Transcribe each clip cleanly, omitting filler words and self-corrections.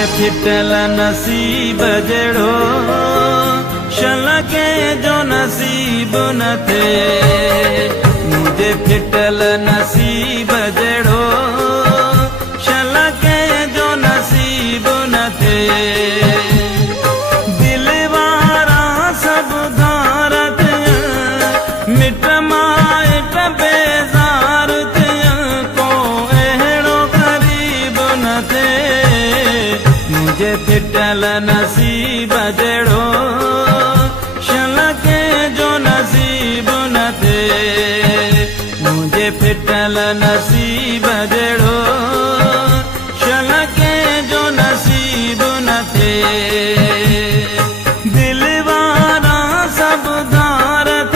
मुझे फिटल नसीब जड़ो शलके जो नसीब न थे। मुझे फिटल नसीब जड़ो शलके जो नसीब न थे। दिलवारा सब धारत मिट माइट बेजार को एड़ो गरीब न थे। मुझे फिटल नसीब जड़ो शलके जो नसीब न थे। मुझे फिटल नसीब जड़ो शलके जो नसीब न थे। दिलवारा सब धारत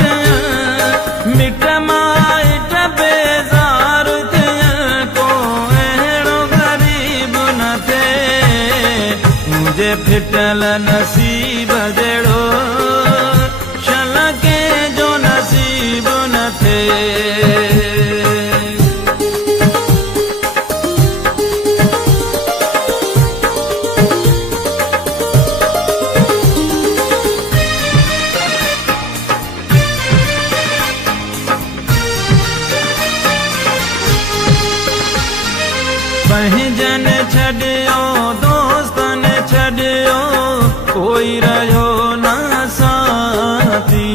मिट माइट बेजार को एड़ो गरीब न थे। मुझे फिटल नसीब जड़ो शलके जो नसीब न थे। पंहिंजन छड़ियो दोस्तन छड़ियो कोई रहो न साथी।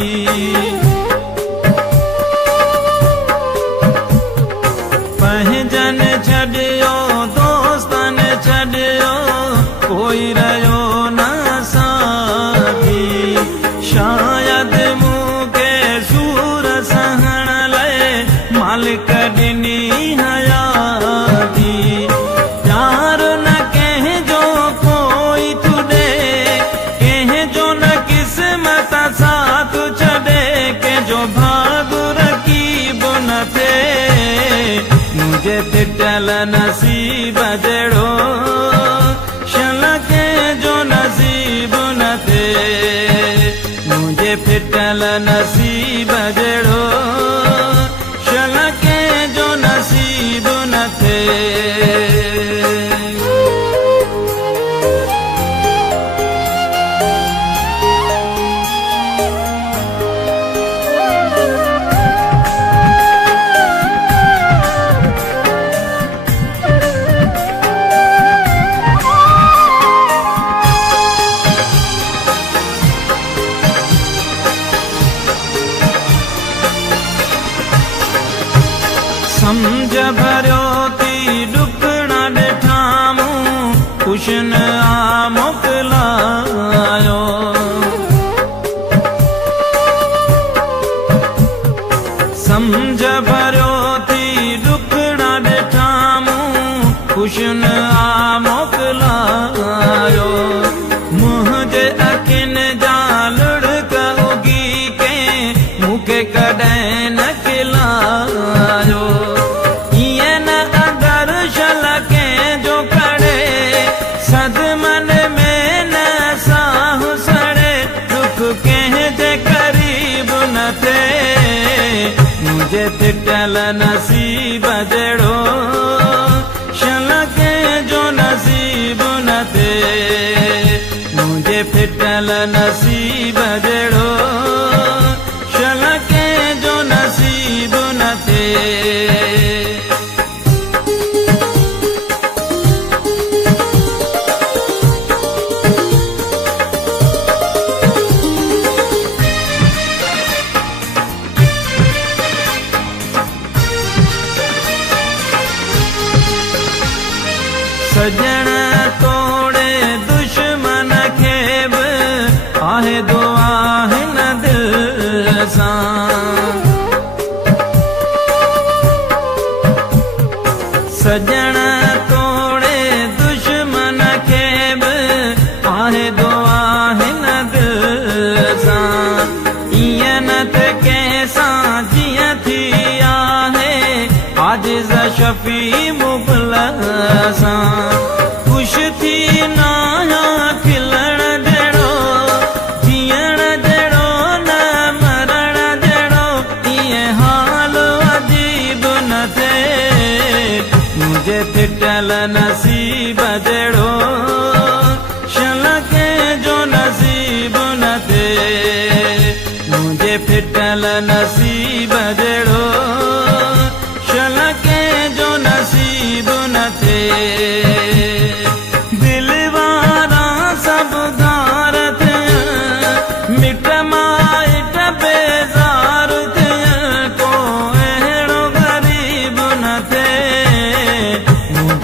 पंहिंजन छड़ियो दोस्तन छड़ियो कोई रहो न साथी। शायद मूंखे सूर सहण लाइ मालिक ॾिनी हयाती। प्यार न कंहिंजो कोई तुॾे कंहिंजो न किस्मत साथ छॾे कंहिंजो भाग रकीब न थे। मुझे फिटल नसीब जड़ो शलके जो नसीब न थे। मुझे फिटल नसीब जड़ो शलके जो नसीब न थे। समझ भरियो थी डुकड़ा ॾिठामूं कुशन आ मोकिलायो। समझ भरियो थी डुकड़ा ॾिठामूं कुशन आ मोकिलायो। मुंहिंजे अखियुनि जा लुड़क उगी के मूंखे कॾहिं न खिलायो। सदमन में न साह सड़े दुख कंहिंजे करीब न थे। मुझे फिटल नसीब जड़ो शलके जो नसीब न थे। मुझे फिटल नसीब जड़ो शलके जो नसीब न थे। सजण तोड़े दुश्मन खे बि आहे दुआ हिन दिल सां। सजण तोड़े दुश्मन खे बि आहे दुआ हिन दिल सां। ईअं न थे कंहिंसां जीअं थी आहे आजिज़ शफ़ी मुग़लसां। खुश थी नाया खिलण जड़ो जीअण जड़ो न मरण जड़ो ईअं हाल अजीब न थे। मुझे फिटल नसीब जड़ो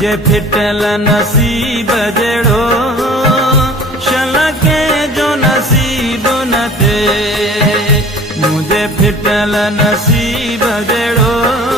मुझे फिटल नसीब जड़ो शलके जो नसीब न थे मुझे फिटल नसीब जड़ो